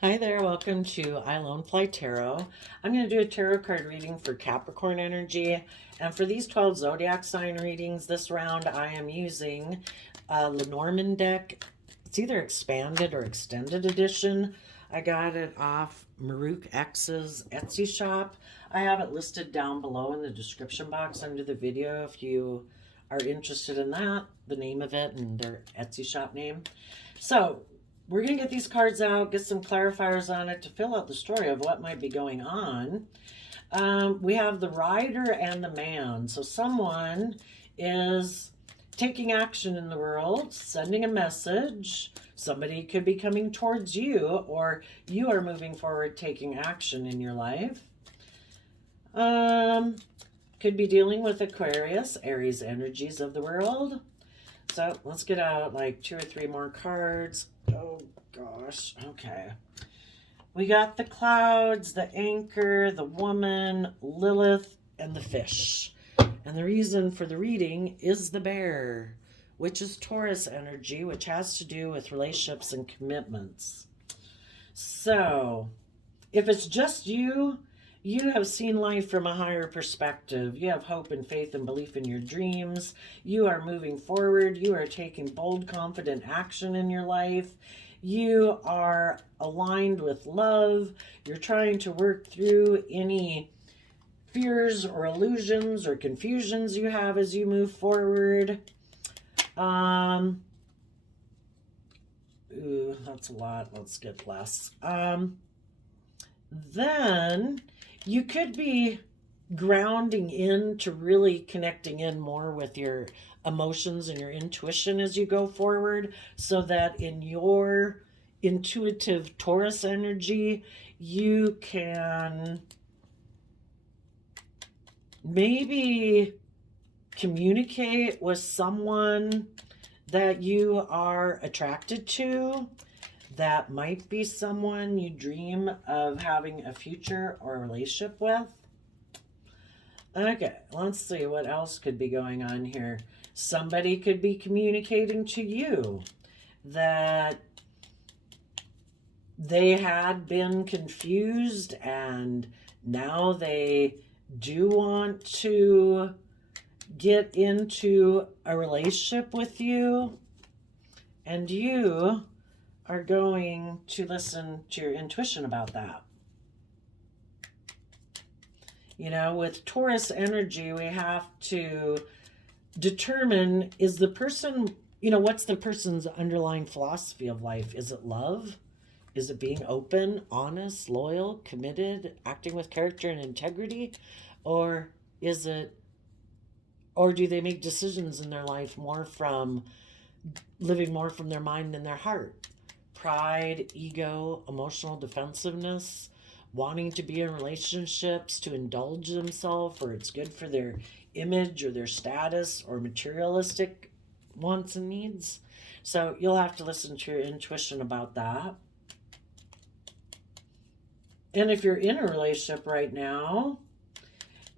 Hi there, welcome to I Lone Fly Tarot. I'm going to do a tarot card reading for Capricorn energy. And for these 12 zodiac sign readings this round, I am using Lenormand deck. It's either expanded or extended edition. I got it off Maruk X's Etsy shop. I have it listed down below in the description box under the video if you are interested in that, the name of it and their Etsy shop name. So we're going to get these cards out, get some clarifiers on it to fill out the story of what might be going on. We have the rider and the man. So someone is taking action in the world, sending a message. Somebody could be coming towards you, or you are moving forward, taking action in your life. Could be dealing with Aquarius, Aries energies of the world. So let's get out like 2 or 3 more cards. Oh gosh, okay. We got the clouds, the anchor, the woman, Lilith, and the fish. And the reason for the reading is the bear, which is Taurus energy, which has to do with relationships and commitments. So if it's just you, you have seen life from a higher perspective. You have hope and faith and belief in your dreams. You are moving forward. You are taking bold, confident action in your life. You are aligned with love. You're trying to work through any fears or illusions or confusions you have as you move forward. Ooh, that's a lot. Let's get less. Then you could be grounding in to really connecting in more with your emotions and your intuition as you go forward, so that in your intuitive Taurus energy, you can maybe communicate with someone that you are attracted to. That might be someone you dream of having a future or a relationship with. Okay, let's see what else could be going on here. Somebody could be communicating to you that they had been confused and now they do want to get into a relationship with you, and you are going to listen to your intuition about that. You know, with Taurus energy, we have to determine, is the person, what's the person's underlying philosophy of life? Is it love? Is it being open, honest, loyal, committed, acting with character and integrity? Or do they make decisions in their life more from living more from their mind than their heart? Pride, ego, emotional defensiveness, wanting to be in relationships to indulge themselves, or it's good for their image or their status or materialistic wants and needs. So you'll have to listen to your intuition about that. And if you're in a relationship right now,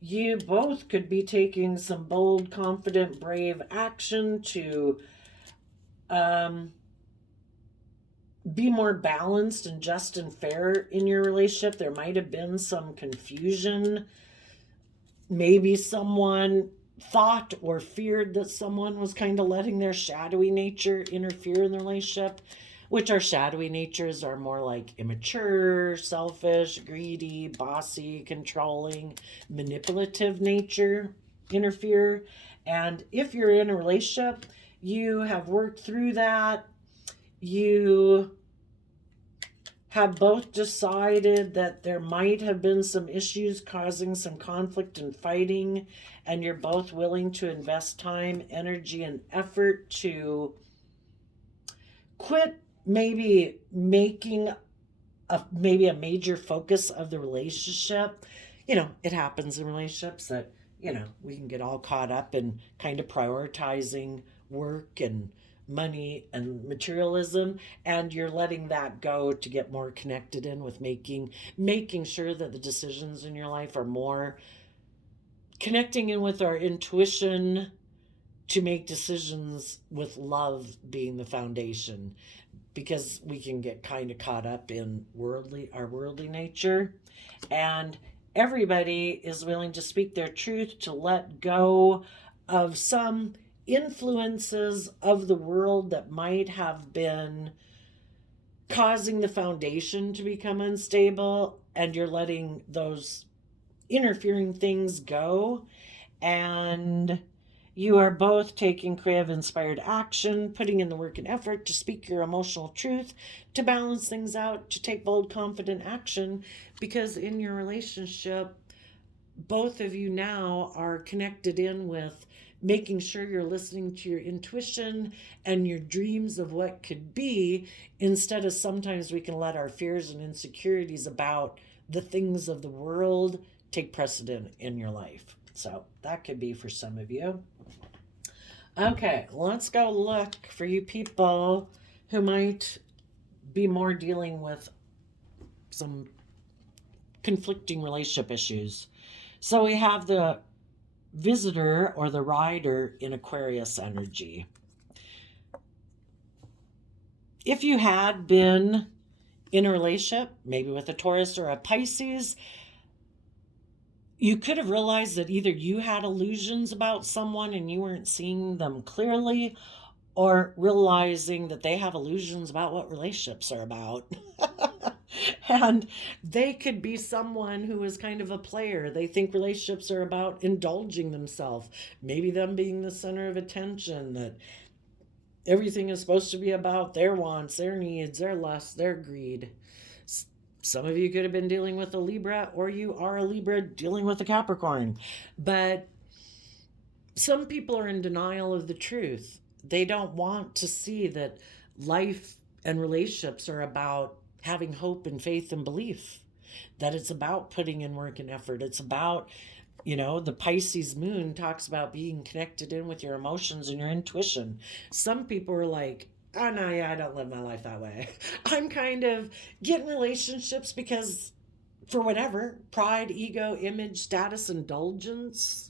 you both could be taking some bold, confident, brave action to be more balanced and just and fair in your relationship. There might have been some confusion. Maybe someone thought or feared that someone was kind of letting their shadowy nature interfere in the relationship, which our shadowy natures are more like immature, selfish, greedy, bossy, controlling, manipulative nature interfere. And if you're in a relationship, you have worked through that. You have both decided that there might have been some issues causing some conflict and fighting, and you're both willing to invest time, energy, and effort to quit maybe making a major focus of the relationship. It happens in relationships that, we can get all caught up in kind of prioritizing work and money and materialism, and you're letting that go to get more connected in with making sure that the decisions in your life are more connecting in with our intuition to make decisions with love being the foundation. because we can get kind of caught up in our worldly nature. And everybody is willing to speak their truth, to let go of some influences of the world that might have been causing the foundation to become unstable, and you're letting those interfering things go. And you are both taking creative inspired action, putting in the work and effort to speak your emotional truth, to balance things out, to take bold, confident action, because in your relationship, both of you now are connected in with making sure you're listening to your intuition and your dreams of what could be, instead of sometimes we can let our fears and insecurities about the things of the world take precedent in your life. So that could be for some of you. Okay, let's go look for you people who might be more dealing with some conflicting relationship issues. So we have the visitor or the rider in Aquarius energy. If you had been in a relationship, maybe with a Taurus or a Pisces, you could have realized that either you had illusions about someone and you weren't seeing them clearly, or realizing that they have illusions about what relationships are about. And they could be someone who is kind of a player. They think relationships are about indulging themselves, maybe them being the center of attention, that everything is supposed to be about their wants, their needs, their lust, their greed. Some of you could have been dealing with a Libra, or you are a Libra dealing with a Capricorn. But some people are in denial of the truth. They don't want to see that life and relationships are about having hope and faith and belief, that it's about putting in work and effort. It's about, the Pisces moon talks about being connected in with your emotions and your intuition. Some people are like, oh, no, yeah, I don't live my life that way. I'm kind of getting relationships because for whatever, pride, ego, image, status, indulgence.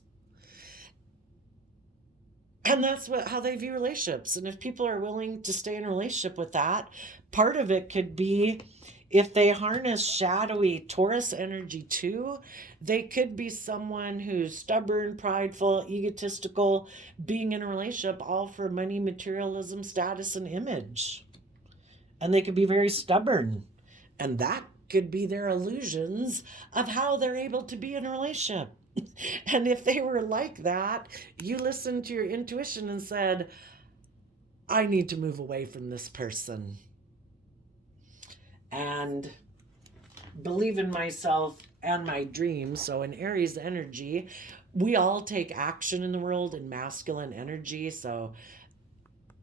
And that's how they view relationships. And if people are willing to stay in a relationship with that, part of it could be if they harness shadowy Taurus energy too, they could be someone who's stubborn, prideful, egotistical, being in a relationship all for money, materialism, status, and image. And they could be very stubborn. And that could be their illusions of how they're able to be in a relationship. And if they were like that, you listened to your intuition and said, I need to move away from this person and believe in myself and my dreams. So in Aries energy, we all take action in the world in masculine energy. So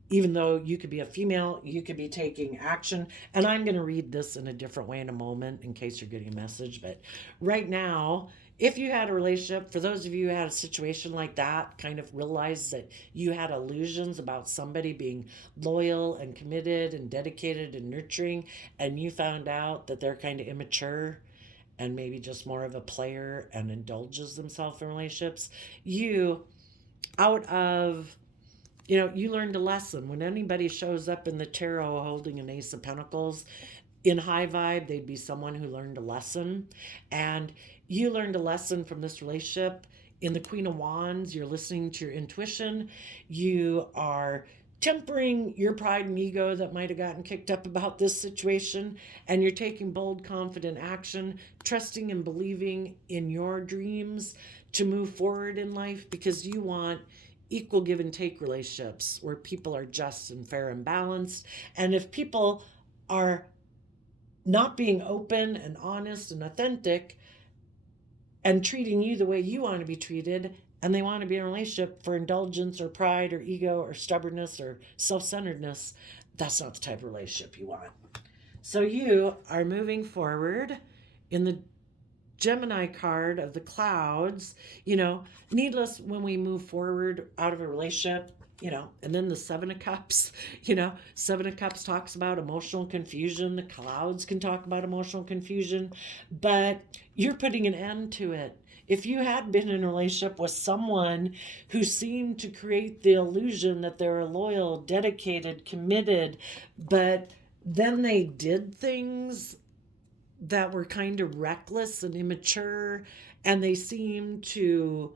even though you could be a female, you could be taking action. And I'm going to read this in a different way in a moment in case you're getting a message. But right now, if you had a relationship, for those of you who had a situation like that, kind of realize that you had illusions about somebody being loyal and committed and dedicated and nurturing, and you found out that they're kind of immature and maybe just more of a player and indulges themselves in relationships, you learned a lesson. When anybody shows up in the tarot holding an Ace of Pentacles, in high vibe, they'd be someone who learned a lesson. And you learned a lesson from this relationship. In the Queen of Wands, you're listening to your intuition. You are tempering your pride and ego that might have gotten kicked up about this situation. And you're taking bold, confident action, trusting and believing in your dreams to move forward in life, because you want equal give and take relationships where people are just and fair and balanced. And if people are not being open and honest and authentic and treating you the way you want to be treated, and they want to be in a relationship for indulgence or pride or ego or stubbornness or self-centeredness, that's not the type of relationship you want. So you are moving forward in the Gemini card of the clouds. Needless, when we move forward out of a relationship, and then the Seven of Cups, Seven of Cups talks about emotional confusion. The clouds can talk about emotional confusion, but you're putting an end to it. If you had been in a relationship with someone who seemed to create the illusion that they were loyal, dedicated, committed, but then they did things that were kind of reckless and immature, and they seemed to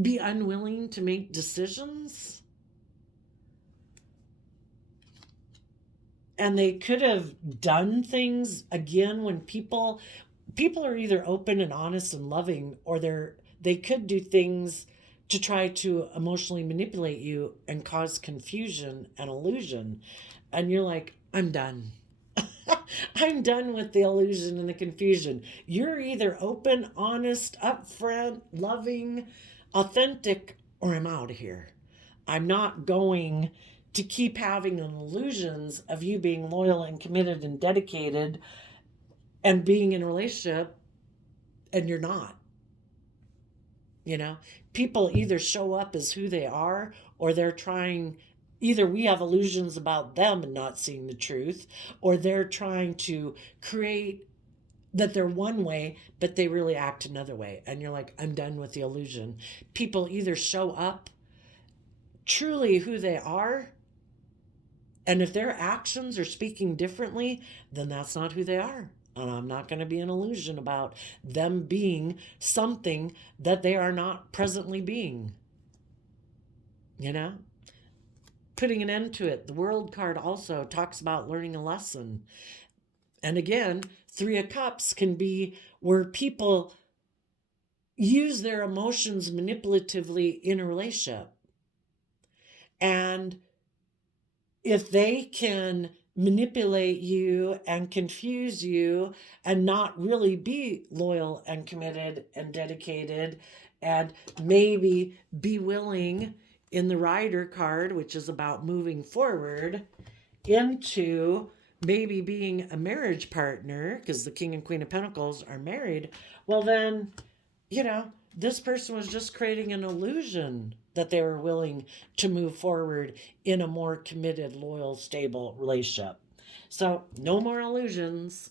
be unwilling to make decisions. And they could have done things again when people are either open and honest and loving, or they could do things to try to emotionally manipulate you and cause confusion and illusion. And you're like, I'm done. I'm done with the illusion and the confusion. You're either open, honest, upfront, loving, authentic, or I'm out of here. I'm not going to keep having illusions of you being loyal and committed and dedicated and being in a relationship and you're not. People either show up as who they are, or they're trying, either we have illusions about them and not seeing the truth, or they're trying to create that they're one way, but they really act another way. And you're like, I'm done with the illusion. People either show up truly who they are, and if their actions are speaking differently, then that's not who they are. And I'm not going to be an illusion about them being something that they are not presently being. Putting an end to it. The World card also talks about learning a lesson. And again, Three of Cups can be where people use their emotions manipulatively in a relationship. And if they can manipulate you and confuse you and not really be loyal and committed and dedicated, and maybe be willing in the Rider card, which is about moving forward into maybe being a marriage partner, because the King and Queen of Pentacles are married, well then, this person was just creating an illusion that they were willing to move forward in a more committed, loyal, stable relationship. So no more illusions.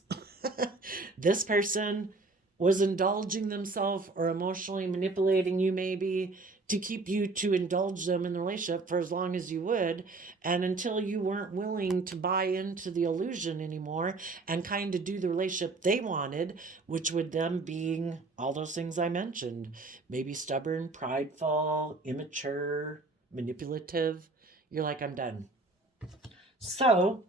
This person was indulging themselves or emotionally manipulating you maybe to keep you to indulge them in the relationship for as long as you would, and until you weren't willing to buy into the illusion anymore and kind of do the relationship they wanted, which would them being all those things I mentioned. Maybe stubborn, prideful, immature, manipulative. You're like, I'm done. So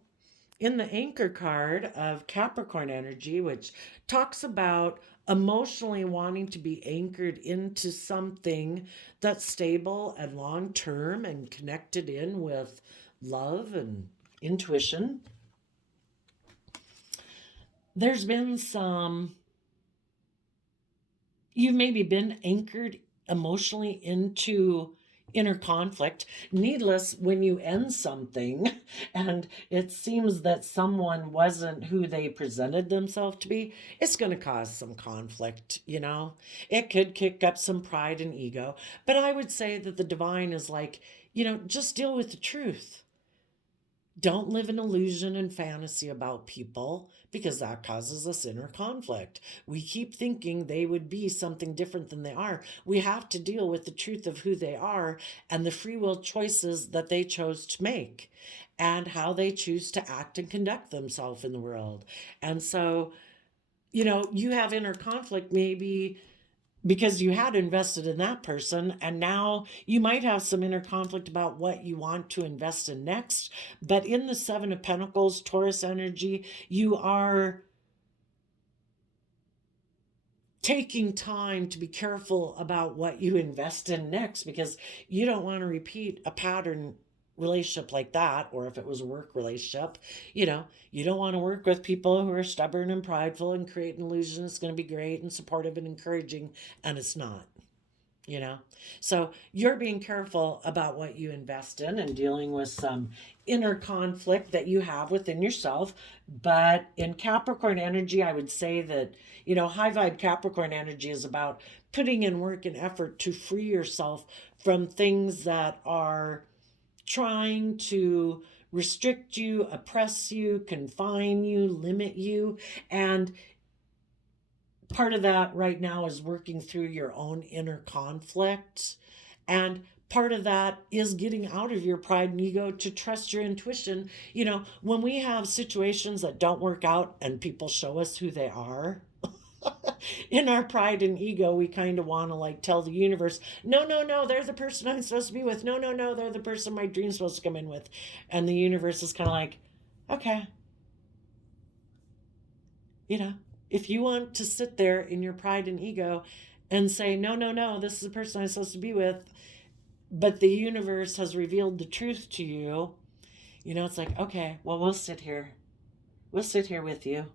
in the Anchor card of Capricorn energy, which talks about emotionally wanting to be anchored into something that's stable and long term and connected in with love and intuition, there's been you've maybe been anchored emotionally into inner conflict. Needless, when you end something and it seems that someone wasn't who they presented themselves to be, it's going to cause some conflict. It could kick up some pride and ego, but I would say that the divine is like, just deal with the truth. Don't live in illusion and fantasy about people, because that causes us inner conflict. We keep thinking they would be something different than they are. We have to deal with the truth of who they are and the free will choices that they chose to make and how they choose to act and conduct themselves in the world. And so, you have inner conflict maybe because you had invested in that person, and now you might have some inner conflict about what you want to invest in next. But in the Seven of Pentacles, Taurus energy, you are taking time to be careful about what you invest in next, because you don't want to repeat a pattern relationship like that. Or if it was a work relationship, you don't want to work with people who are stubborn and prideful and create an illusion it's going to be great and supportive and encouraging, and it's not. So you're being careful about what you invest in and dealing with some inner conflict that you have within yourself. But in Capricorn energy, I would say that high vibe Capricorn energy is about putting in work and effort to free yourself from things that are trying to restrict you, oppress you, confine you, limit you. And part of that right now is working through your own inner conflict. And part of that is getting out of your pride and ego to trust your intuition. You know, when we have situations that don't work out and people show us who they are, in our pride and ego, we kind of want to like tell the universe, no, no, no, they're the person I'm supposed to be with. No, no, no, they're the person my dream's supposed to come in with. And the universe is kind of like, okay, you know, if you want to sit there in your pride and ego and say, no, no, no, this is the person I'm supposed to be with, but the universe has revealed the truth to you, you know, it's like, okay, well, we'll sit here. We'll sit here with you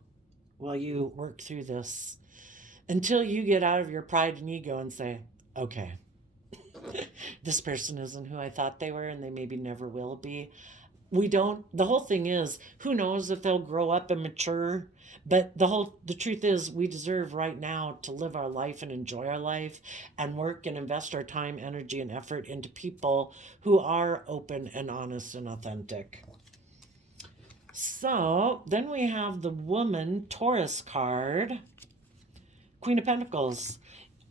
while you work through this until you get out of your pride and ego and say, okay, this person isn't who I thought they were and they maybe never will be. The whole thing is, who knows if they'll grow up and mature, but the truth is we deserve right now to live our life and enjoy our life and work and invest our time, energy, and effort into people who are open and honest and authentic. So then we have the woman Taurus card, Queen of Pentacles.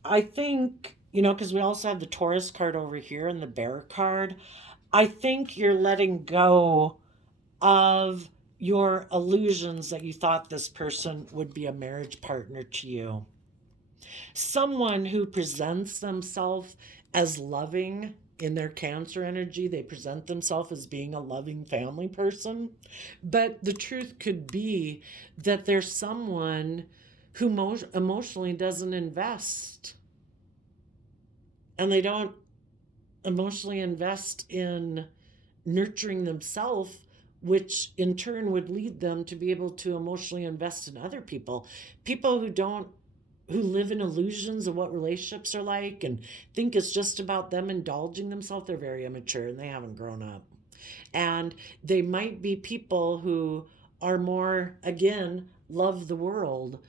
I think, you know, because we also have the Taurus card over here and the Bear card. I think you're letting go of your illusions that you thought this person would be a marriage partner to you. Someone who presents themselves as loving in their Cancer energy, they present themselves as being a loving family person. But the truth could be that there's someone who emotionally doesn't invest. And they don't emotionally invest in nurturing themselves, which in turn would lead them to be able to emotionally invest in other people. People who live in illusions of what relationships are like and think it's just about them indulging themselves, they're very immature and they haven't grown up. And they might be people who are more, again, love the world,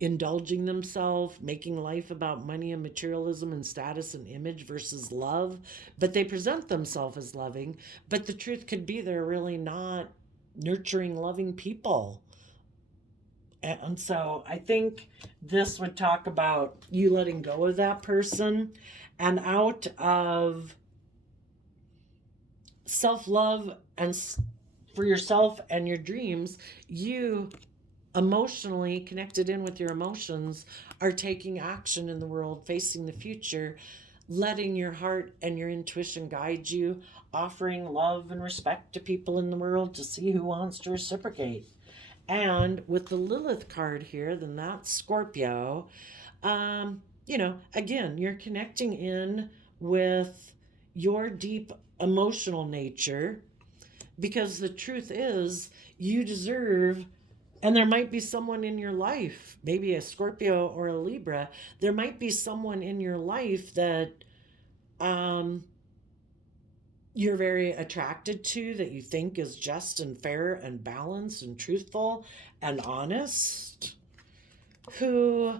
indulging themselves, making life about money and materialism and status and image versus love, but they present themselves as loving. But the truth could be they're really not nurturing, loving people. And so I think this would talk about you letting go of that person and out of self-love and for yourself and your dreams, you emotionally connected in with your emotions are taking action in the world, facing the future, letting your heart and your intuition guide you, offering love and respect to people in the world to see who wants to reciprocate. And with the Lilith card here, then that's Scorpio. You know, again, you're connecting in with your deep emotional nature because the truth is you deserve, and there might be someone in your life, maybe a Scorpio or a Libra, there might be someone in your life that you're very attracted to, that you think is just and fair and balanced and truthful and honest, who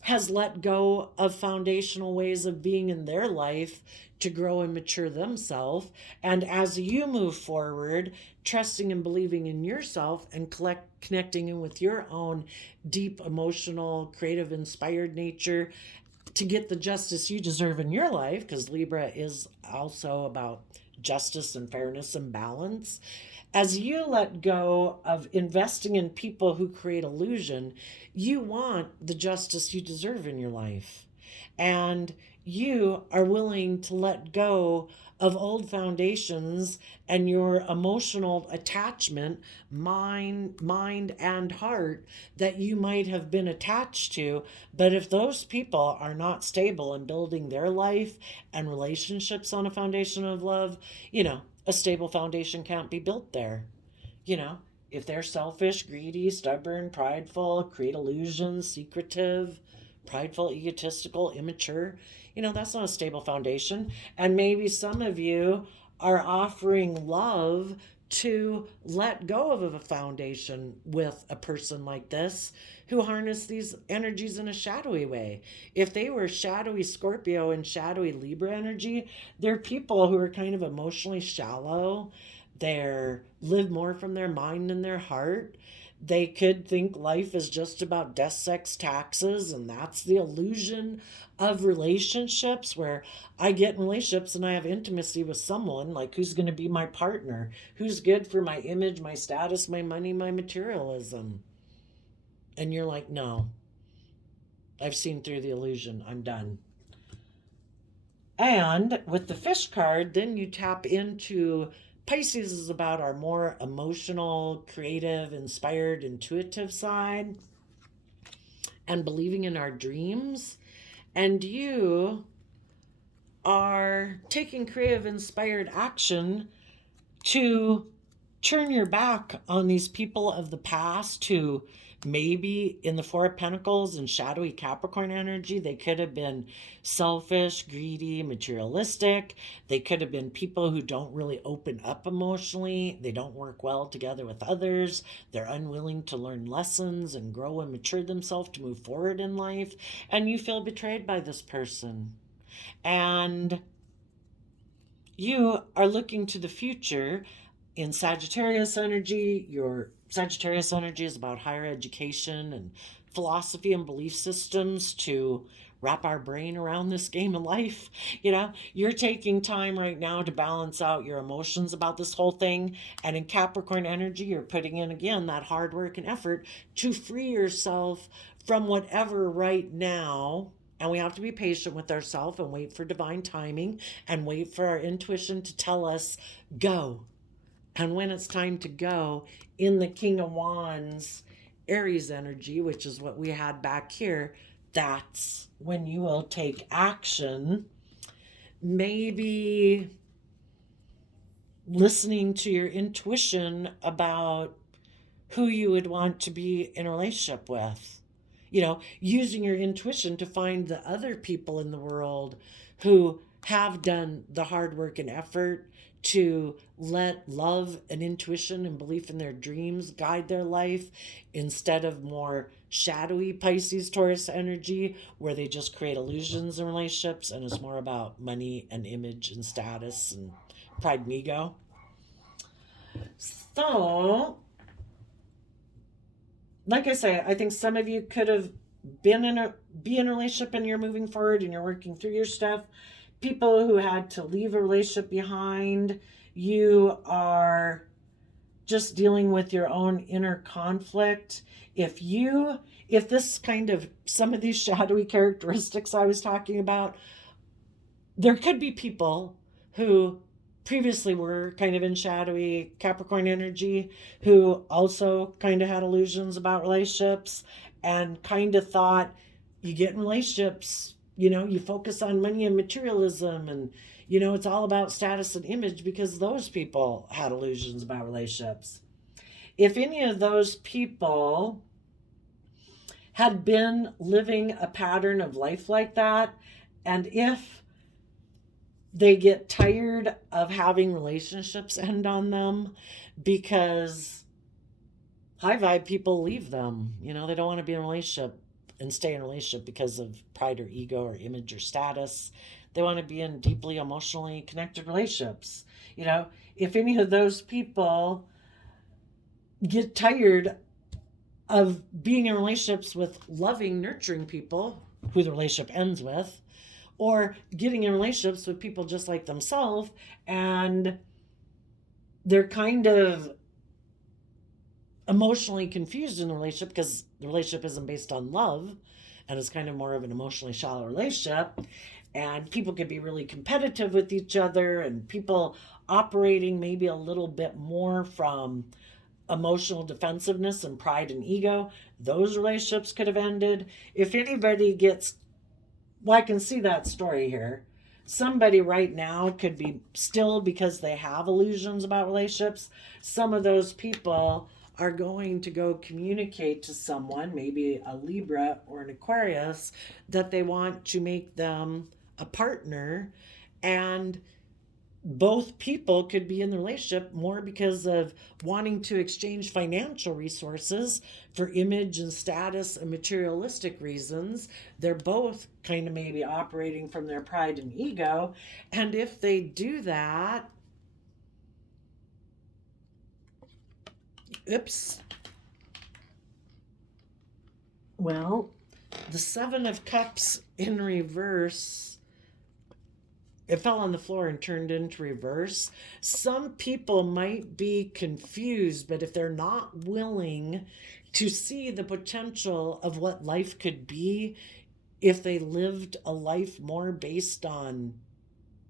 has let go of foundational ways of being in their life to grow and mature themselves. And as you move forward, trusting and believing in yourself and connecting in with your own deep, emotional, creative, inspired nature to get the justice you deserve in your life, because Libra is also about justice and fairness and balance. As you let go of investing in people who create illusion, you want the justice you deserve in your life. And you are willing to let go of old foundations and your emotional attachment, mind and heart, that you might have been attached to. But if those people are not stable in building their life and relationships on a foundation of love, you know, a stable foundation can't be built there. You know, if they're selfish, greedy, stubborn, prideful, create illusions, secretive, prideful, egotistical, immature, you know, that's not a stable foundation. And maybe some of you are offering love to let go of a foundation with a person like this who harness these energies in a shadowy way. If they were shadowy Scorpio and shadowy Libra energy, they're people who are kind of emotionally shallow. They're live more from their mind and their heart. They could think life is just about death, sex, taxes, and that's the illusion of relationships, where I get in relationships and I have intimacy with someone, like who's going to be my partner, who's good for my image, my status, my money, my materialism. And you're like, no, I've seen through the illusion. I'm done. And with the fish card, then you tap into Pisces is about our more emotional, creative, inspired, intuitive side and believing in our dreams. And you are taking creative, inspired action to turn your back on these people of the past who maybe in the Four of Pentacles and shadowy Capricorn energy, they could have been selfish, greedy, materialistic. They could have been people who don't really open up emotionally. They don't work well together with others. They're unwilling to learn lessons and grow and mature themselves to move forward in life. And you feel betrayed by this person. And you are looking to the future in Sagittarius energy. Your Sagittarius energy is about higher education and philosophy and belief systems to wrap our brain around this game of life. You're taking time right now to balance out your emotions about this whole thing. And in Capricorn energy, you're putting in again that hard work and effort to free yourself from whatever right now. And we have to be patient with ourselves and wait for divine timing and wait for our intuition to tell us, go. And when it's time to go, in the King of Wands, Aries energy, which is what we had back here, that's when you will take action. Maybe listening to your intuition about who you would want to be in a relationship with. Using your intuition to find the other people in the world who have done the hard work and effort to let love and intuition and belief in their dreams guide their life, instead of more shadowy Pisces, Taurus energy, where they just create illusions in relationships and it's more about money and image and status and pride and ego. So, like I say, I think some of you could have be in a relationship and you're moving forward and you're working through your stuff. People who had to leave a relationship behind, you are just dealing with your own inner conflict. If this kind of, some of these shadowy characteristics I was talking about, there could be people who previously were kind of in shadowy Capricorn energy who also kind of had illusions about relationships and kind of thought you get in relationships, you focus on money and materialism and, it's all about status and image because those people had illusions about relationships. If any of those people had been living a pattern of life like that, and if they get tired of having relationships end on them because high vibe people leave them, they don't want to be in a relationship and stay in a relationship because of pride or ego or image or status. They want to be in deeply emotionally connected relationships. If any of those people get tired of being in relationships with loving, nurturing people who the relationship ends with, or getting in relationships with people just like themselves, and they're kind of emotionally confused in the relationship because the relationship isn't based on love and it's kind of more of an emotionally shallow relationship, and people can be really competitive with each other and people operating maybe a little bit more from emotional defensiveness and pride and ego, those relationships could have ended. If anybody gets, well, I can see that story here. Somebody right now could be still, because they have illusions about relationships, some of those people are going to go communicate to someone, maybe a Libra or an Aquarius, that they want to make them a partner. And both people could be in the relationship more because of wanting to exchange financial resources for image and status and materialistic reasons. They're both kind of maybe operating from their pride and ego. And if they do that, Well, the Seven of Cups in reverse, it fell on the floor and turned into reverse. Some people might be confused, but if they're not willing to see the potential of what life could be if they lived a life more based on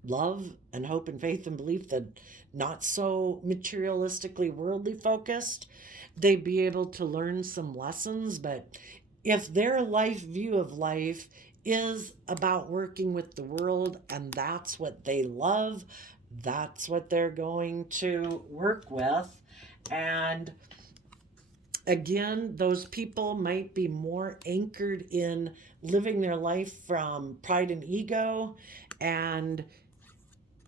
love and hope and faith and belief, that not so materialistically worldly focused, they'd be able to learn some lessons. But if their life view of life is about working with the world and that's what they love, that's what they're going to work with. And again, those people might be more anchored in living their life from pride and ego, and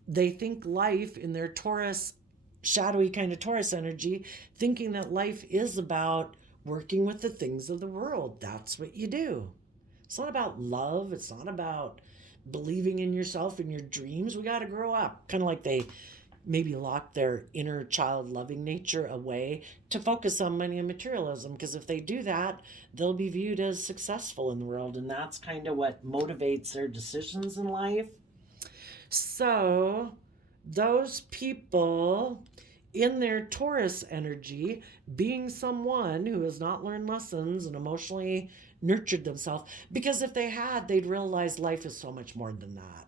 they think life in their Taurus, shadowy kind of Taurus energy, thinking that life is about working with the things of the world. That's what you do. It's not about love. It's not about believing in yourself and your dreams. We got to grow up. Kind of like they maybe lock their inner child loving nature away to focus on money and materialism, because if they do that, they'll be viewed as successful in the world, and that's kind of what motivates their decisions in life. So those people in their Taurus energy, being someone who has not learned lessons and emotionally nurtured themselves, because if they had, they'd realize life is so much more than that.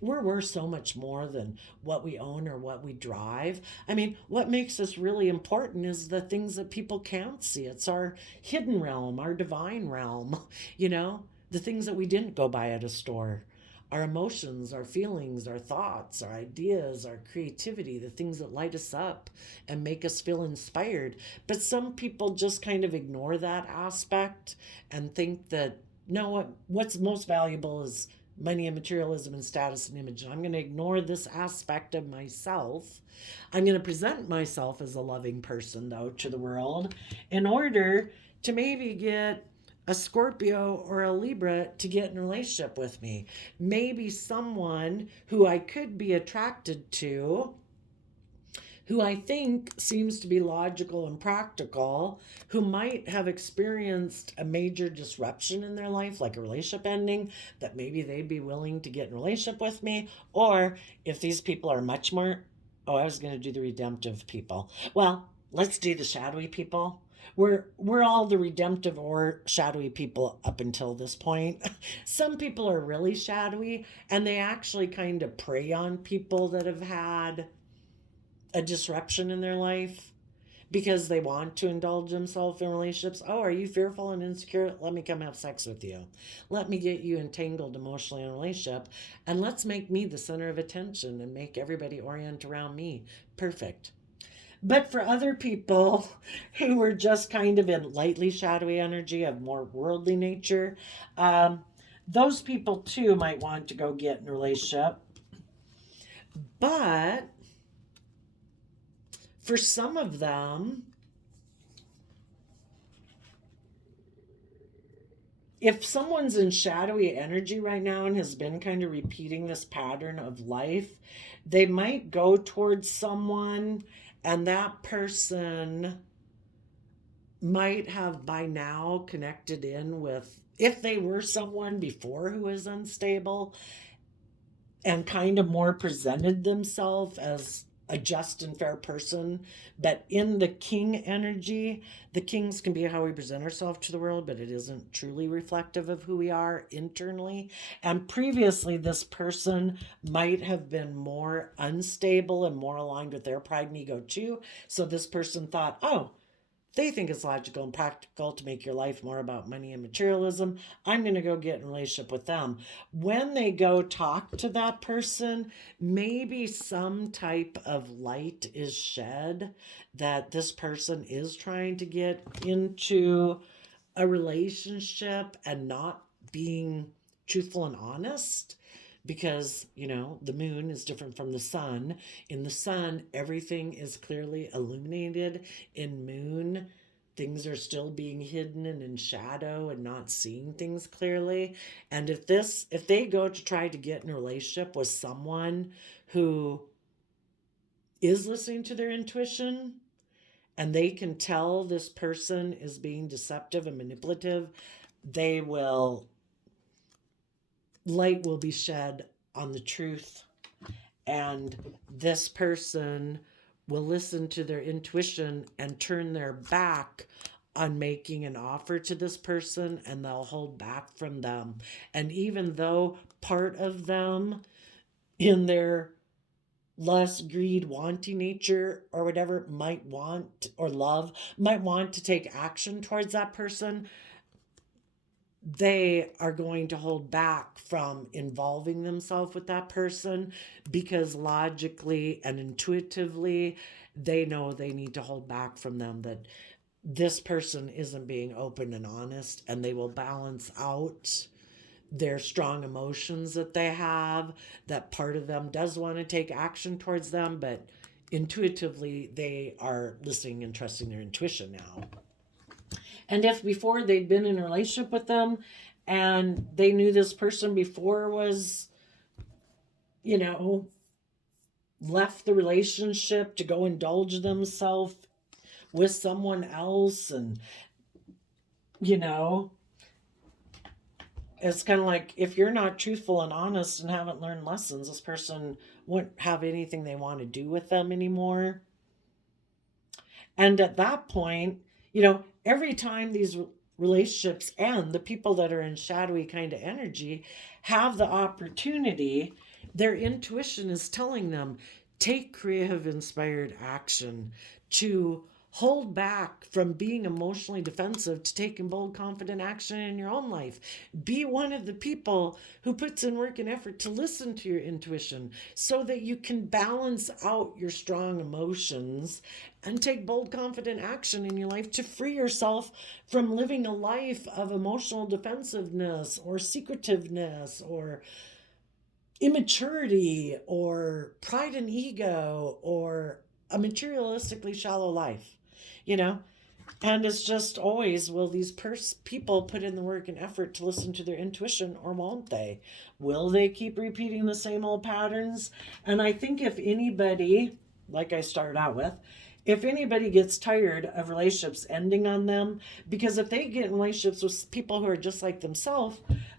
We're worth so much more than what we own or what we drive. I mean, what makes us really important is the things that people can't see. It's our hidden realm, our divine realm, the things that we didn't go buy at a store. Our emotions, our feelings, our thoughts, our ideas, our creativity, the things that light us up and make us feel inspired. But some people just kind of ignore that aspect and think that, no, what's most valuable is money and materialism and status and image. And I'm going to ignore this aspect of myself. I'm going to present myself as a loving person, though, to the world in order to maybe get a Scorpio or a Libra to get in a relationship with me. Maybe someone who I could be attracted to, who I think seems to be logical and practical, who might have experienced a major disruption in their life, like a relationship ending, that maybe they'd be willing to get in a relationship with me. Or if these people are much more, I was going to do the redemptive people. Well, let's do the shadowy people. We're all the redemptive or shadowy people up until this point. Some people are really shadowy, and they actually kind of prey on people that have had a disruption in their life because they want to indulge themselves in relationships. Oh, are you fearful and insecure? Let me come have sex with you. Let me get you entangled emotionally in a relationship, and let's make me the center of attention and make everybody orient around me. Perfect. But for other people who are just kind of in lightly shadowy energy of more worldly nature, those people too might want to go get in a relationship. But for some of them, if someone's in shadowy energy right now and has been kind of repeating this pattern of life, they might go towards someone, and that person might have by now connected in with, if they were someone before who was unstable and kind of more presented themselves as a just and fair person. But in the king energy, the kings can be how we present ourselves to the world, but it isn't truly reflective of who we are internally. And previously, this person might have been more unstable and more aligned with their pride and ego too. So this person thought, oh, they think it's logical and practical to make your life more about money and materialism. I'm going to go get in a relationship with them. When they go talk to that person, maybe some type of light is shed that this person is trying to get into a relationship and not being truthful and honest. Because, the moon is different from the sun. In the sun, everything is clearly illuminated. In moon, things are still being hidden and in shadow and not seeing things clearly. And if they go to try to get in a relationship with someone who is listening to their intuition and they can tell this person is being deceptive and manipulative, light will be shed on the truth, and this person will listen to their intuition and turn their back on making an offer to this person, and they'll hold back from them. And even though part of them in their lust, greed, wanting nature or whatever might want, or love might want to take action towards that person, they are going to hold back from involving themselves with that person, because logically and intuitively they know they need to hold back from them, that this person isn't being open and honest, and they will balance out their strong emotions that they have, that part of them does want to take action towards them, but intuitively they are listening and trusting their intuition now. And if before they'd been in a relationship with them and they knew this person before was, left the relationship to go indulge themselves with someone else, and, it's kind of like, if you're not truthful and honest and haven't learned lessons, this person wouldn't have anything they want to do with them anymore. And at that point, every time these relationships end, the people that are in shadowy kind of energy have the opportunity, their intuition is telling them, take creative, inspired action to hold back from being emotionally defensive, to taking bold, confident action in your own life. Be one of the people who puts in work and effort to listen to your intuition, so that you can balance out your strong emotions and take bold, confident action in your life to free yourself from living a life of emotional defensiveness or secretiveness or immaturity or pride and ego or a materialistically shallow life. And it's just always, will these people put in the work and effort to listen to their intuition, or won't they? Will they keep repeating the same old patterns? And I think if anybody, like I started out with, if anybody gets tired of relationships ending on them, because if they get in relationships with people who are just like themselves,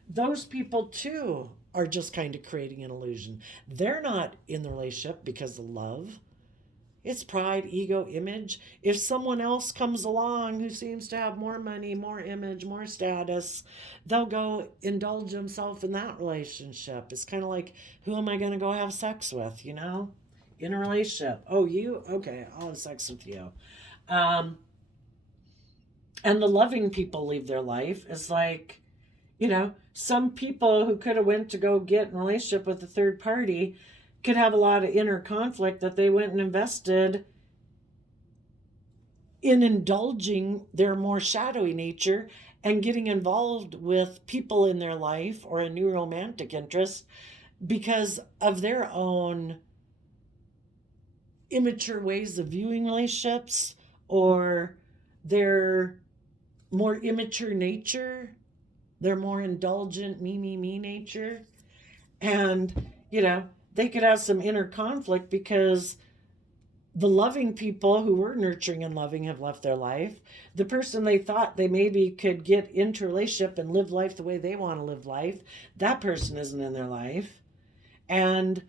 those people too are just kind of creating an illusion. They're not in the relationship because of love. It's pride, ego, image. If someone else comes along who seems to have more money, more image, more status, they'll go indulge themselves in that relationship. It's kind of like, who am I going to go have sex with, in a relationship? Oh, you? Okay, I'll have sex with you. And the loving people leave their life. It's like, some people who could have went to go get in a relationship with a third party could have a lot of inner conflict that they went and invested in indulging their more shadowy nature and getting involved with people in their life or a new romantic interest because of their own immature ways of viewing relationships, or their more immature nature, their more indulgent me nature. And they could have some inner conflict because the loving people who were nurturing and loving have left their life. The person they thought they maybe could get into a relationship and live life the way they want to live life, that person isn't in their life. And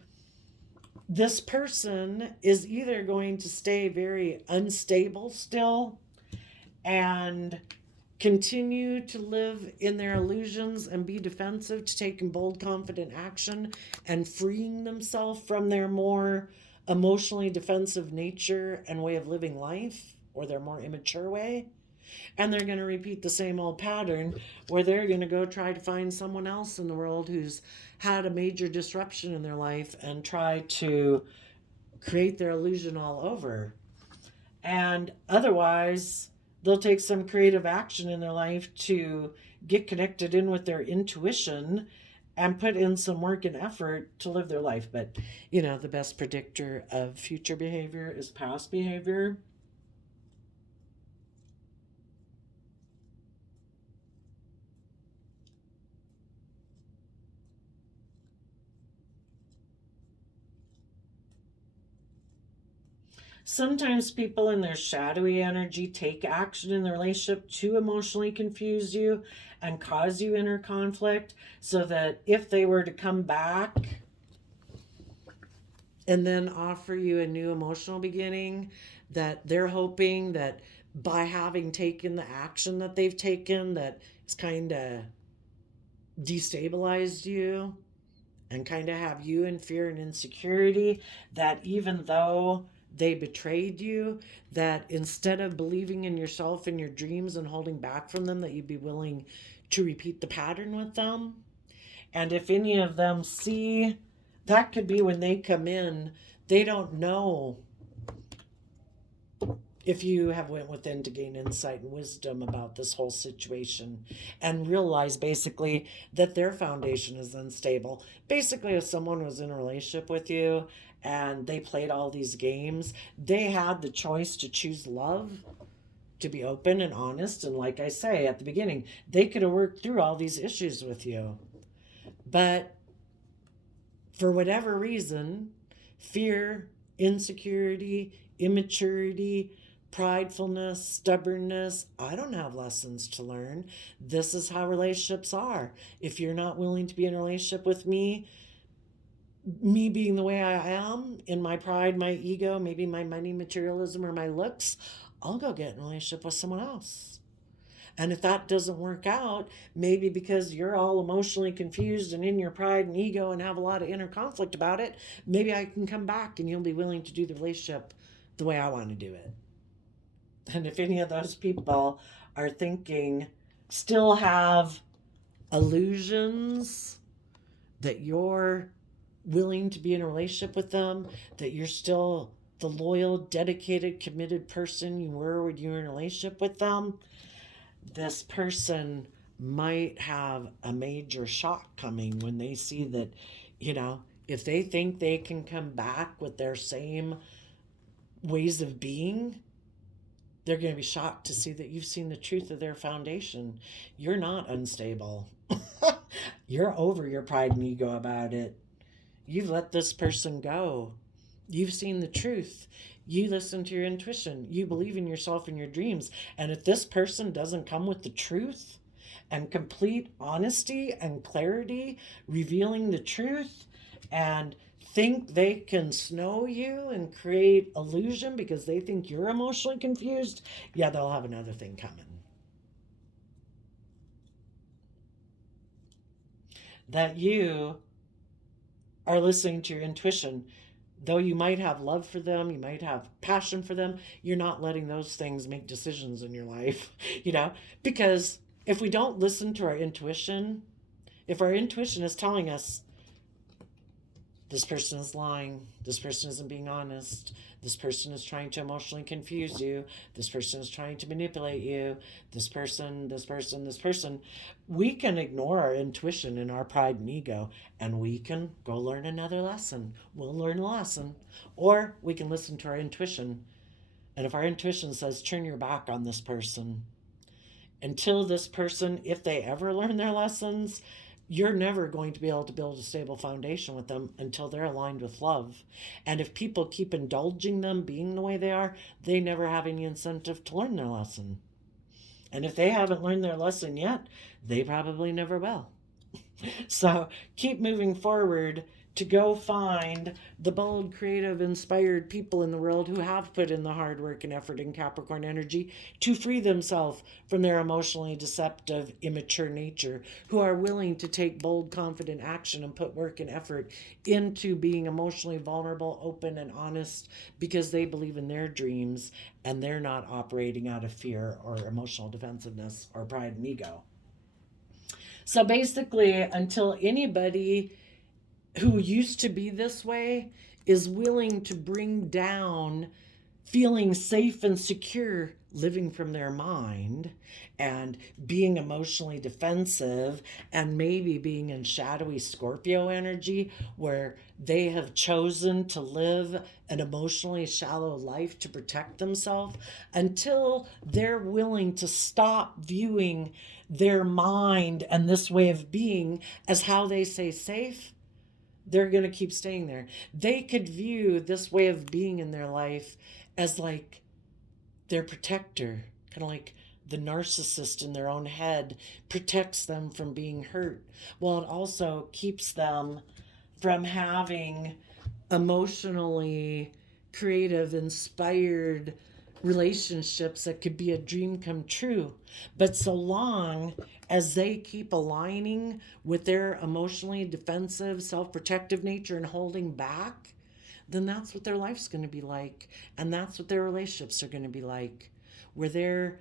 this person is either going to stay very unstable still and continue to live in their illusions and be defensive to taking bold, confident action and freeing themselves from their more emotionally defensive nature and way of living life, or their more immature way. And they're going to repeat the same old pattern where they're going to go try to find someone else in the world who's had a major disruption in their life and try to create their illusion all over. And otherwise, they'll take some creative action in their life to get connected in with their intuition and put in some work and effort to live their life. But, the best predictor of future behavior is past behavior. Sometimes people in their shadowy energy take action in the relationship to emotionally confuse you and cause you inner conflict, so that if they were to come back and then offer you a new emotional beginning, that they're hoping that by having taken the action that they've taken, that it's kind of destabilized you and kind of have you in fear and insecurity, that even though they betrayed you, that instead of believing in yourself and your dreams and holding back from them, that you'd be willing to repeat the pattern with them. And if any of them see, that could be when they come in, they don't know if you have went within to gain insight and wisdom about this whole situation and realize basically that their foundation is unstable. Basically, if someone was in a relationship with you and they played all these games, they had the choice to choose love, to be open and honest. And like I say at the beginning, they could have worked through all these issues with you. But for whatever reason, fear, insecurity, immaturity, pridefulness, stubbornness, I don't have lessons to learn. This is how relationships are. If you're not willing to be in a relationship with me being the way I am, in my pride, my ego, maybe my money, materialism, or my looks, I'll go get in a relationship with someone else. And if that doesn't work out, maybe because you're all emotionally confused and in your pride and ego and have a lot of inner conflict about it, maybe I can come back and you'll be willing to do the relationship the way I want to do it. And if any of those people are thinking, still have illusions that you're willing to be in a relationship with them, that you're still the loyal, dedicated, committed person you were when you were in a relationship with them, this person might have a major shock coming when they see that, if they think they can come back with their same ways of being, they're going to be shocked to see that you've seen the truth of their foundation. You're not unstable. You're over your pride and ego about it. You've let this person go. You've seen the truth. You listen to your intuition. You believe in yourself and your dreams. And if this person doesn't come with the truth and complete honesty and clarity, revealing the truth, and think they can snow you and create illusion because they think you're emotionally confused, yeah, they'll have another thing coming. That you are listening to your intuition. Though you might have love for them, you might have passion for them, you're not letting those things make decisions in your life, because if we don't listen to our intuition, if our intuition is telling us, this person is lying, this person isn't being honest, this person is trying to emotionally confuse you, this person is trying to manipulate you, this person, we can ignore our intuition and our pride and ego, and we can go learn another lesson. We'll learn a lesson. Or we can listen to our intuition. And if our intuition says, turn your back on this person, until this person, if they ever learn their lessons, you're never going to be able to build a stable foundation with them until they're aligned with love. And if people keep indulging them being the way they are, they never have any incentive to learn their lesson. And if they haven't learned their lesson yet, they probably never will. So keep moving forward to go find the bold, creative, inspired people in the world who have put in the hard work and effort in Capricorn energy to free themselves from their emotionally deceptive, immature nature, who are willing to take bold, confident action and put work and effort into being emotionally vulnerable, open, and honest because they believe in their dreams and they're not operating out of fear or emotional defensiveness or pride and ego. So basically, until anybody who used to be this way is willing to bring down feeling safe and secure living from their mind and being emotionally defensive and maybe being in shadowy Scorpio energy where they have chosen to live an emotionally shallow life to protect themselves, until they're willing to stop viewing their mind and this way of being as how they say safe, they're going to keep staying there. They could view this way of being in their life as like their protector, kind of like the narcissist in their own head protects them from being hurt. Well, it also keeps them from having emotionally creative, inspired relationships that could be a dream come true. But so long as they keep aligning with their emotionally defensive, self protective nature and holding back, then that's what their life's going to be like. And that's what their relationships are going to be like, where they're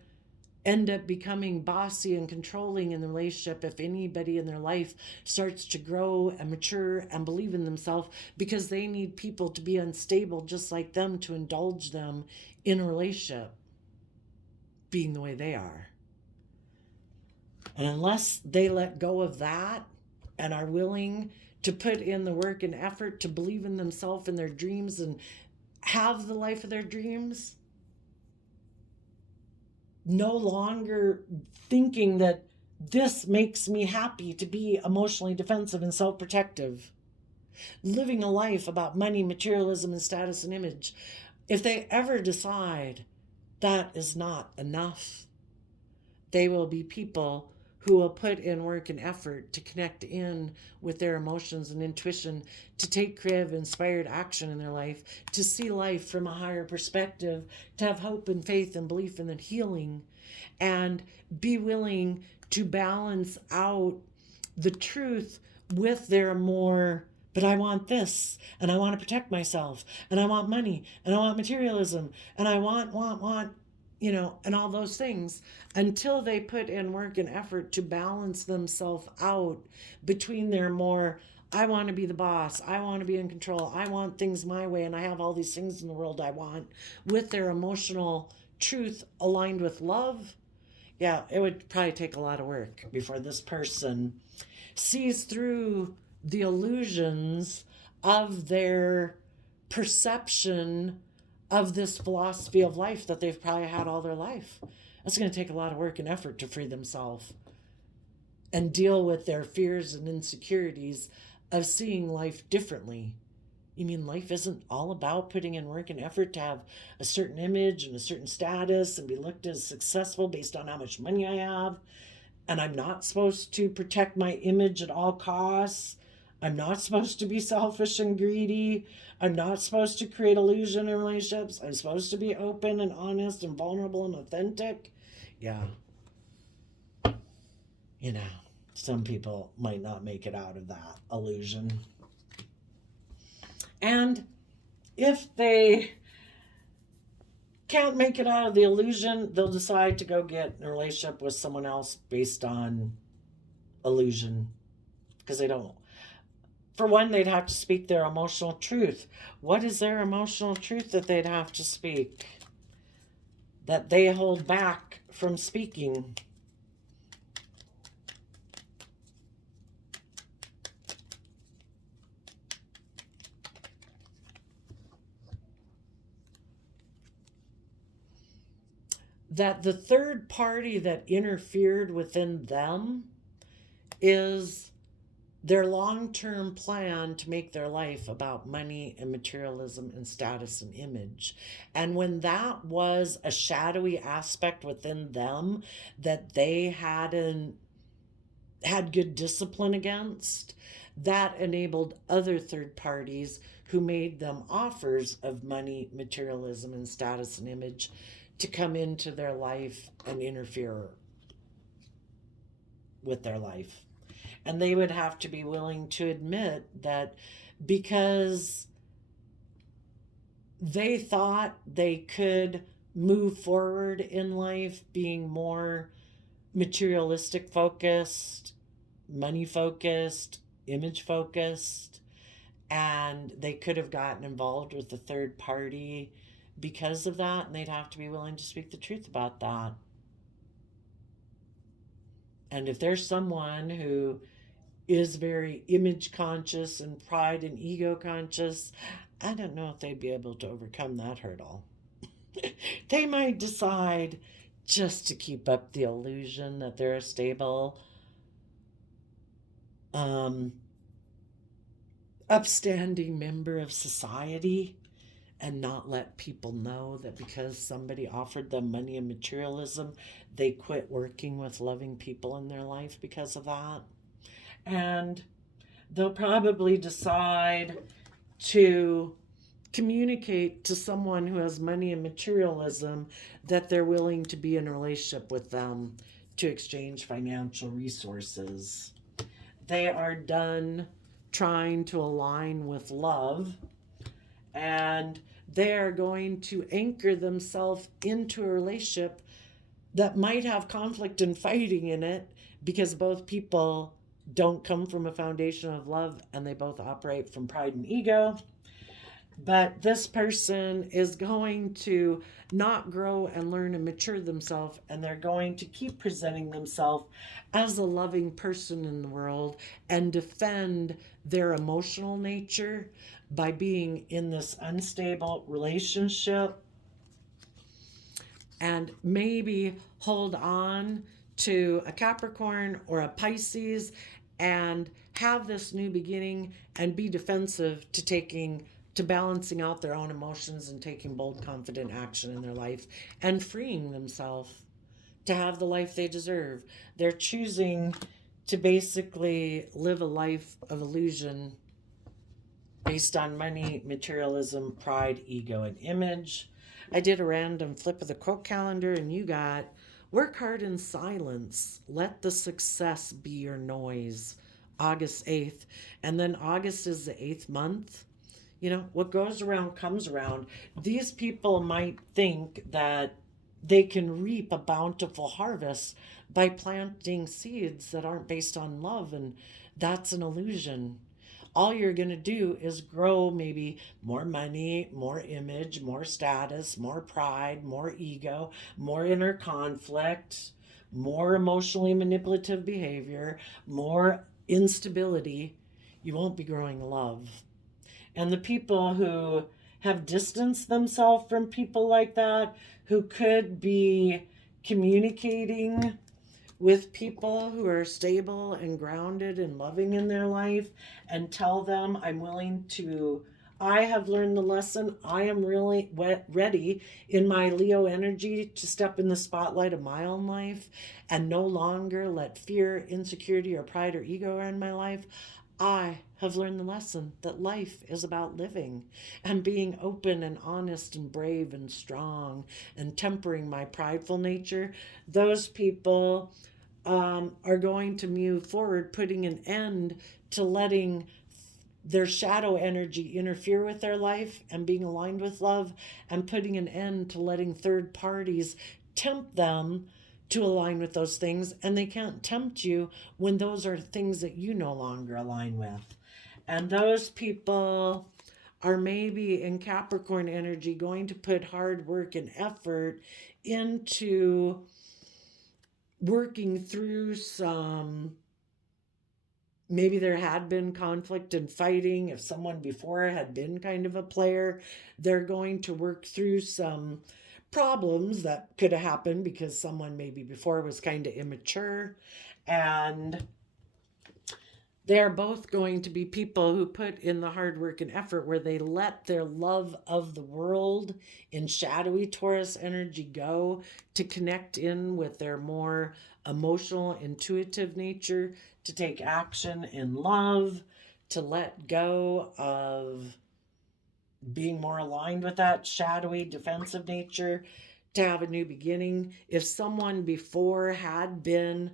end up becoming bossy and controlling in the relationship if anybody in their life starts to grow and mature and believe in themselves, because they need people to be unstable just like them to indulge them in a relationship being the way they are. And unless they let go of that and are willing to put in the work and effort to believe in themselves and their dreams and have the life of their dreams, no longer thinking that this makes me happy to be emotionally defensive and self-protective, living a life about money, materialism, and status and image. If they ever decide that is not enough, they will be people who will put in work and effort to connect in with their emotions and intuition, to take creative, inspired action in their life, to see life from a higher perspective, to have hope and faith and belief in the healing, and be willing to balance out the truth with their more, but I want this, and I want to protect myself, and I want money, and I want materialism, and I want, and all those things, until they put in work and effort to balance themselves out between their more, I want to be the boss, I want to be in control, I want things my way, and I have all these things in the world I want, with their emotional truth aligned with love. Yeah, it would probably take a lot of work before this person sees through the illusions of their perception of this philosophy of life that they've probably had all their life. It's going to take a lot of work and effort to free themselves and deal with their fears and insecurities of seeing life differently. You mean life isn't all about putting in work and effort to have a certain image and a certain status and be looked as successful based on how much money I have? And I'm not supposed to protect my image at all costs. I'm not supposed to be selfish and greedy. I'm not supposed to create illusion in relationships. I'm supposed to be open and honest and vulnerable and authentic. Yeah. Some people might not make it out of that illusion. And if they can't make it out of the illusion, they'll decide to go get in a relationship with someone else based on illusion, because they don't. For one, they'd have to speak their emotional truth. What is their emotional truth that they'd have to speak, that they hold back from speaking? That the third party that interfered within them is their long-term plan to make their life about money and materialism and status and image. And when that was a shadowy aspect within them that they had good discipline against, that enabled other third parties who made them offers of money, materialism, and status and image to come into their life and interfere with their life. And they would have to be willing to admit that because they thought they could move forward in life being more materialistic focused, money focused, image focused, and they could have gotten involved with the third party because of that, and they'd have to be willing to speak the truth about that. And if there's someone who is very image conscious and pride and ego conscious, I don't know if they'd be able to overcome that hurdle. They might decide just to keep up the illusion that they're a stable upstanding member of society and not let people know that because somebody offered them money and materialism, they quit working with loving people in their life because of that. And they'll probably decide to communicate to someone who has money and materialism that they're willing to be in a relationship with them to exchange financial resources. They are done trying to align with love, and they are going to anchor themselves into a relationship that might have conflict and fighting in it because both people don't come from a foundation of love and they both operate from pride and ego. But this person is going to not grow and learn and mature themselves, and they're going to keep presenting themselves as a loving person in the world and defend their emotional nature by being in this unstable relationship, and maybe hold on to a Capricorn or a Pisces and have this new beginning and be defensive to balancing out their own emotions and taking bold, confident action in their life and freeing themselves to have the life they deserve. They're choosing to basically live a life of illusion based on money, materialism, pride, ego, and image. I did a random flip of the quote calendar, and you got work hard in silence. Let the success be your noise. August 8th. And then August is the 8th month. You know, what goes around comes around. These people might think that they can reap a bountiful harvest by planting seeds that aren't based on love, and that's an illusion. All you're going to do is grow maybe more money, more image, more status, more pride, more ego, more inner conflict, more emotionally manipulative behavior, more instability. You won't be growing love. And the people who have distanced themselves from people like that, who could be communicating with people who are stable and grounded and loving in their life, and tell them, I have learned the lesson. I am really ready in my Leo energy to step in the spotlight of my own life and no longer let fear, insecurity, or pride or ego in my life. I have learned the lesson that life is about living and being open and honest and brave and strong and tempering my prideful nature. Those people are going to move forward, putting an end to letting their shadow energy interfere with their life and being aligned with love, and putting an end to letting third parties tempt them to align with those things. And they can't tempt you when those are things that you no longer align with. And those people are maybe in Capricorn energy going to put hard work and effort into working through some, maybe there had been conflict and fighting. If someone before had been kind of a player, they're going to work through some problems that could have happened because someone maybe before was kind of immature. And they're both going to be people who put in the hard work and effort where they let their love of the world in shadowy Taurus energy go to connect in with their more emotional, intuitive nature, to take action in love, to let go of being more aligned with that shadowy, defensive nature, to have a new beginning. If someone before had been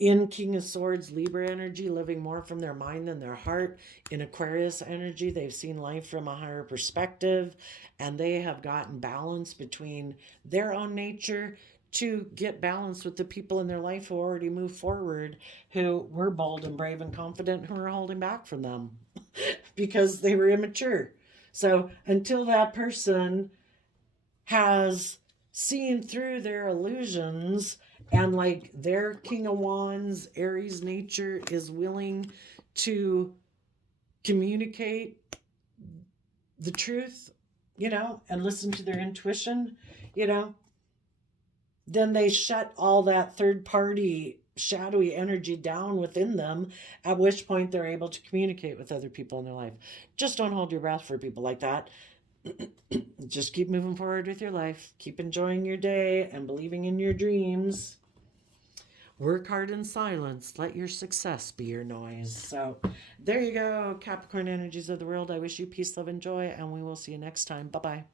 in King of Swords, Libra energy, living more from their mind than their heart, in Aquarius energy, they've seen life from a higher perspective, and they have gotten balance between their own nature to get balance with the people in their life who already moved forward, who were bold and brave and confident, who are holding back from them because they were immature. So until that person has seen through their illusions, and like their King of Wands, Aries nature is willing to communicate the truth, and listen to their intuition, then they shut all that third party shadowy energy down within them, at which point they're able to communicate with other people in their life. Just don't hold your breath for people like that. Just keep moving forward with your life. Keep enjoying your day and believing in your dreams. Work hard in silence. Let your success be your noise. So there you go, Capricorn energies of the world. I wish you peace, love, and joy, and we will see you next time. Bye-bye.